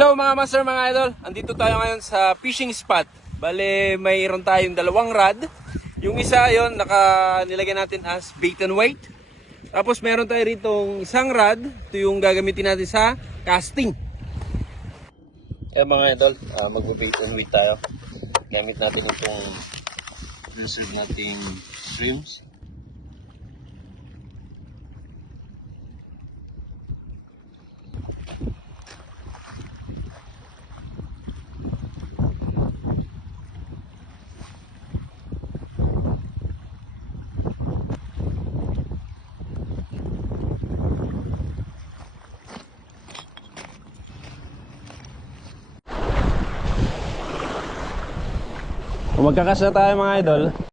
Hello mga master, mga idol. Andito tayo ngayon sa fishing spot. Bale, mayroon tayong dalawang rod. Yung isa yon nilagyan natin as bait and weight. Tapos meron tayo ritong isang rod. Ito yung gagamitin natin sa casting. Mga idol, mag-bait and weight tayo. Gamit natin itong reserve nating shrimps. Kung magkakas na tayo mga idol,